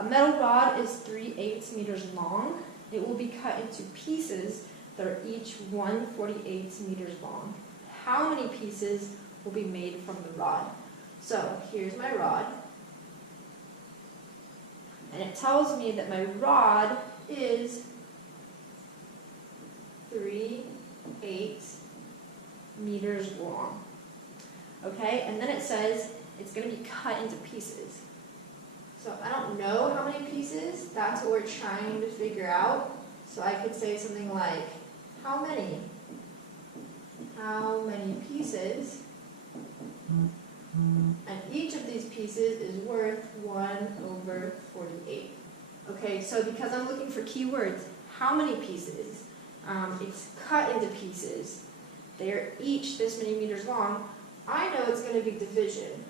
A metal rod is 3/8 meters long. It will be cut into pieces that are each 1/48 meters long. How many pieces will be made from the rod? So here's my rod. And it tells me that my rod is 3/8 meters long. Okay, and then it says it's going to be cut into pieces. So I don't know how many pieces, that's what we're trying to figure out. So I could say something like, how many? How many pieces? And each of these pieces is worth 1/48. Okay, so because I'm looking for keywords, how many pieces? It's cut into pieces. They are each this many meters long. I know it's going to be division.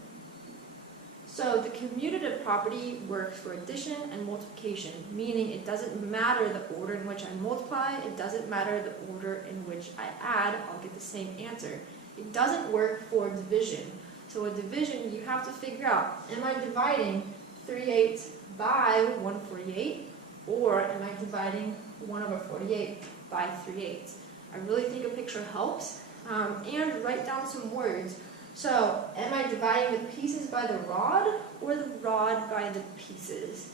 So the commutative property works for addition and multiplication, meaning it doesn't matter the order in which I multiply, it doesn't matter the order in which I add, I'll get the same answer. It doesn't work for division. So with division, you have to figure out, am I dividing 3/8 by 1/48, or am I dividing 1/48 by 3/8? I really think a picture helps, and write down some words. So, am I dividing the pieces by the rod, or the rod by the pieces?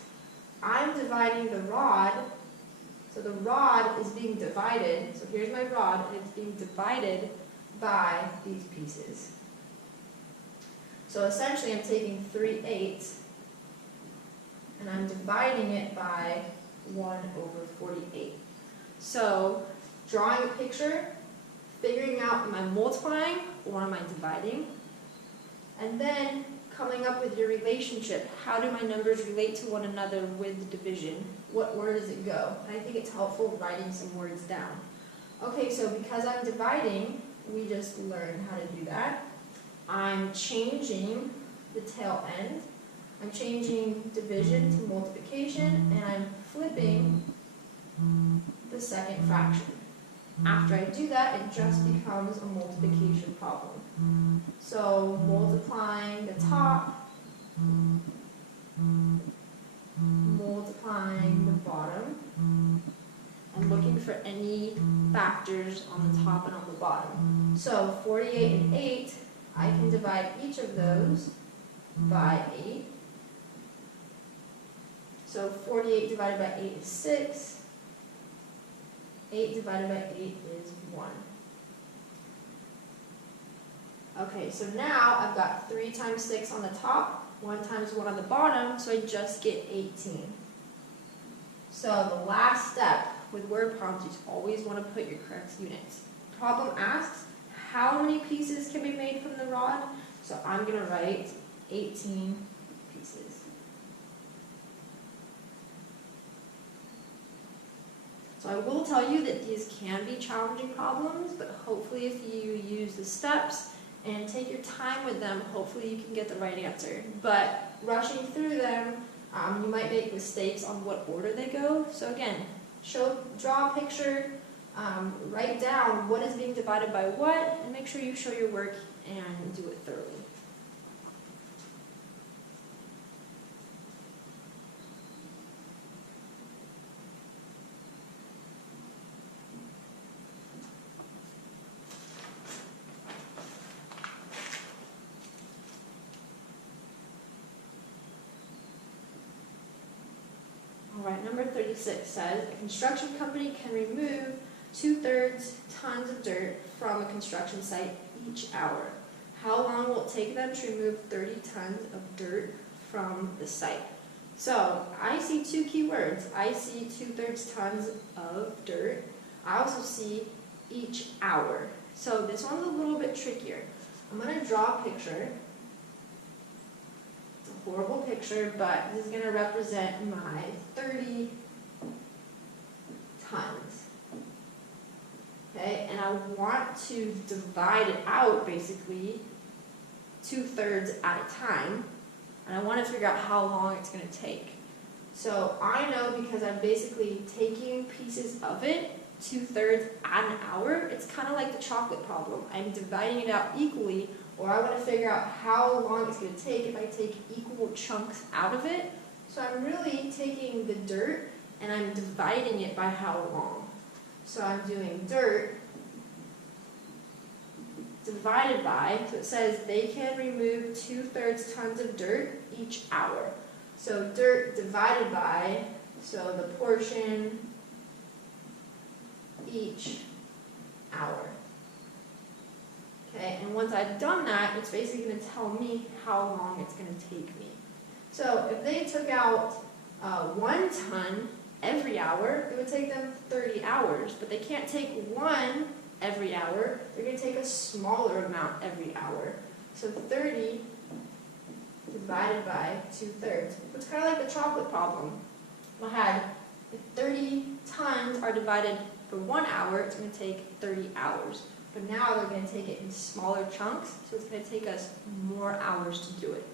I'm dividing the rod, so the rod is being divided, so here's my rod, and it's being divided by these pieces. So essentially I'm taking 3/8, and I'm dividing it by 1/48. So, drawing a picture, figuring out, am I multiplying or am I dividing? And then coming up with your relationship. How do my numbers relate to one another with the division? What order does it go? And I think it's helpful writing some words down. Okay, so because I'm dividing, we just learned how to do that. I'm changing the tail end. I'm changing division to multiplication, and I'm flipping the second fraction. After I do that, it just becomes a multiplication problem. So multiplying the top, multiplying the bottom, and looking for any factors on the top and on the bottom. So 48 and 8, I can divide each of those by 8. So 48 divided by 8 is 6. 8 divided by 8 is 1. Okay, so now I've got 3 times 6 on the top, 1 times 1 on the bottom, so I just get 18. So the last step with word problems, you always want to put your correct units. Problem asks, how many pieces can be made from the rod? So I'm going to write 18 pieces. So I will tell you that these can be challenging problems, but hopefully if you use the steps and take your time with them, hopefully you can get the right answer. But rushing through them, you might make mistakes on what order they go. So again, draw a picture, write down what is being divided by what, and make sure you show your work and do it thoroughly. Alright, number 36 says, a construction company can remove 2/3 tons of dirt from a construction site each hour. How long will it take them to remove 30 tons of dirt from the site? So, I see two key words. I see 2/3 tons of dirt. I also see each hour. So this one's a little bit trickier. I'm going to draw a picture. Horrible picture, but this is going to represent my 30 tons. Okay, and I want to divide it out basically 2/3 at a time, and I want to figure out how long it's going to take. So I know because I'm basically taking pieces of it 2/3 at an hour, it's kind of like the chocolate problem. I'm dividing it out equally, or I want to figure out how long it's going to take if I take equal chunks out of it. So I'm really taking the dirt and I'm dividing it by how long. So I'm doing dirt divided by, so it says they can remove 2/3 tons of dirt each hour. So dirt divided by, so the portion each hour. Okay, and once I've done that, it's basically going to tell me how long it's going to take me. So if they took out 1 ton every hour, it would take them 30 hours, but they can't take 1 every hour. They're going to take a smaller amount every hour. So 30 divided by 2/3. It's kind of like the chocolate problem. I had, if 30 tons are divided for 1 hour, it's going to take 30 hours. But now they're going to take it in smaller chunks, so it's going to take us more hours to do it.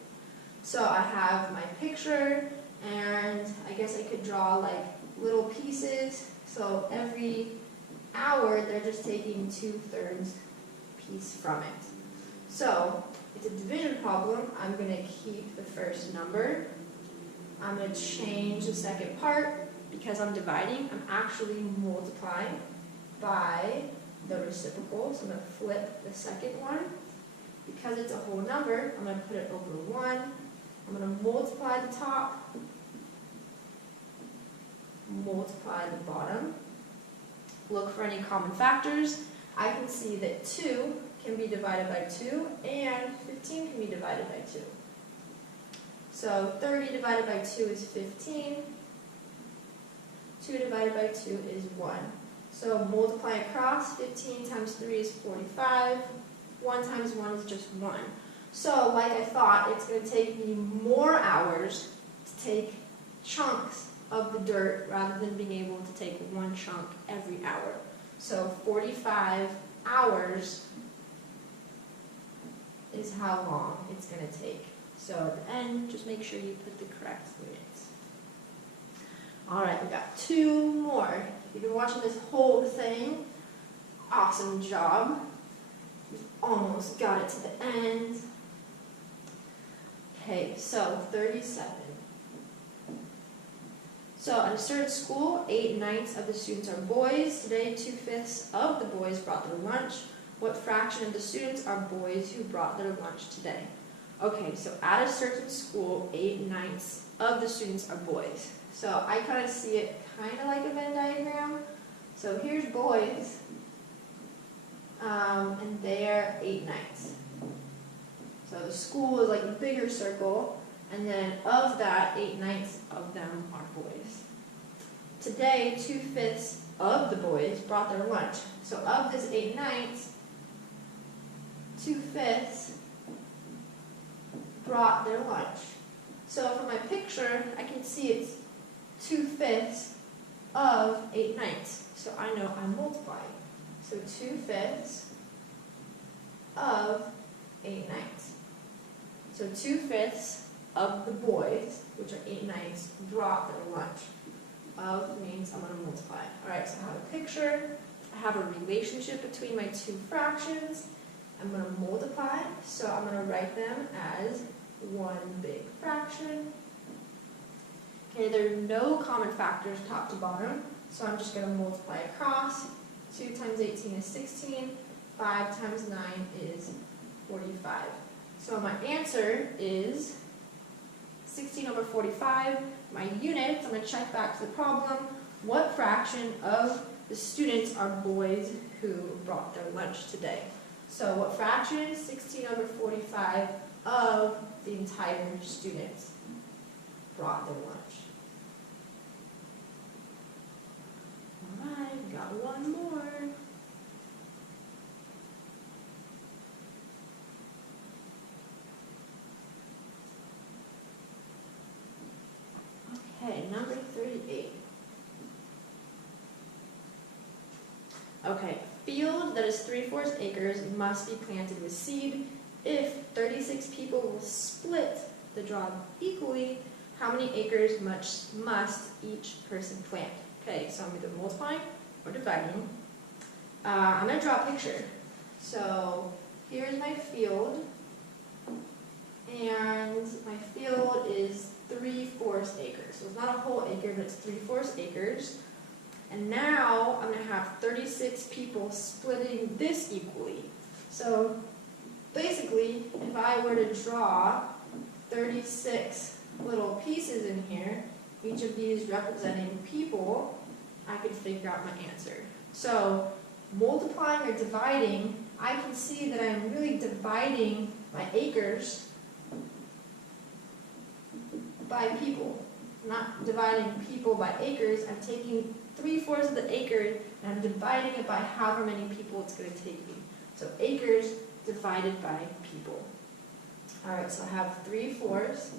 So I have my picture, and I guess I could draw like little pieces. So every hour, they're just taking 2/3 piece from it. So it's a division problem. I'm going to keep the first number. I'm going to change the second part. Because I'm dividing, I'm actually multiplying by the reciprocal. So I'm going to flip the second one. Because it's a whole number, I'm going to put it over 1. I'm going to multiply the top, multiply the bottom. Look for any common factors. I can see that 2 can be divided by 2 and 15 can be divided by 2. So 30 divided by 2 is 15. 2 divided by 2 is 1. So multiply across, 15 times 3 is 45. 1 times 1 is just 1. So like I thought, it's going to take me more hours to take chunks of the dirt rather than being able to take 1 chunk every hour. So 45 hours is how long it's going to take. So at the end, just make sure you put the correct units. All right, we got 2 more. You've been watching this whole thing. Awesome job. You've almost got it to the end. Okay, so 37. So at a certain school, 8/9 of the students are boys. Today, 2/5 of the boys brought their lunch. What fraction of the students are boys who brought their lunch today? Okay, so at a certain school, 8/9 of the students are boys. So I kind of see it kind of like a Venn diagram. So here's boys, and they're 8/9. So the school is like a bigger circle, and then of that, 8/9 of them are boys. Today, 2/5 of the boys brought their lunch. So of this 8/9, 2/5 brought their lunch. So from my picture, I can see it's 2/5 of 8/9. So I know I'm multiplying. So 2/5 of 8/9. So 2/5 of the boys, which are 8/9, brought their lunch. Of means I'm going to multiply. Alright, so I have a picture. I have a relationship between my 2 fractions. I'm going to multiply, so I'm going to write them as one big fraction. Okay, there are no common factors top to bottom, so I'm just going to multiply across. 2 times 18 is 16. 5 times 9 is 45. So my answer is 16 over 45. My units, I'm going to check back to the problem. What fraction of the students are boys who brought their lunch today? So what fraction? 16 over 45 of the entire students brought their lunch. Alright, got one more. Okay, number 38. Okay, field that is 3/4 acres must be planted with seed. If 36 people will split the job equally, how many acres must each person plant? Okay, so I'm either multiplying or dividing. I'm going to draw a picture. So here's my field, and my field is 3/4 acres. So it's not a whole acre, but it's 3/4 acres. And now I'm going to have 36 people splitting this equally. So basically, if I were to draw 36 little pieces in here, each of these representing people, I could figure out my answer. So multiplying or dividing, I can see that I'm really dividing my acres by people. I'm not dividing people by acres. I'm taking 3/4 of the acre and I'm dividing it by however many people it's going to take me. So acres divided by people. All right, so I have 3/4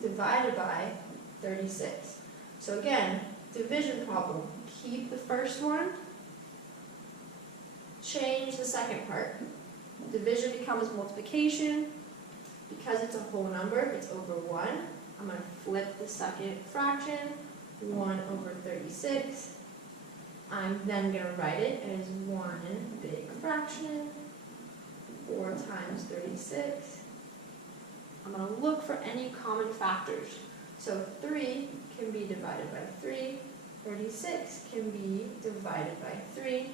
divided by 36. So again, division problem. Keep the first one, change the second part. Division becomes multiplication. Because it's a whole number, it's over 1. I'm going to flip the second fraction, 1/36. I'm then going to write it as 1 big fraction, 4 times 36. I'm going to look for any common factors. So 3 can be divided by 3. 36 can be divided by 3.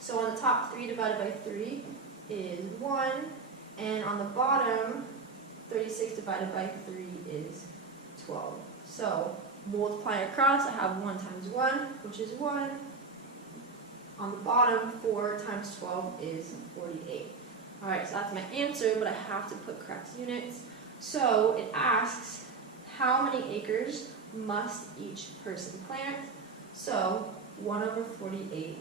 So on the top, 3 divided by 3 is 1. And on the bottom, 36 divided by 3 is 12. So multiplying across, I have 1 times 1, which is 1. On the bottom, 4 times 12 is 48. All right, so that's my answer, but I have to put correct units. So it asks, how many acres must each person plant? So 1/48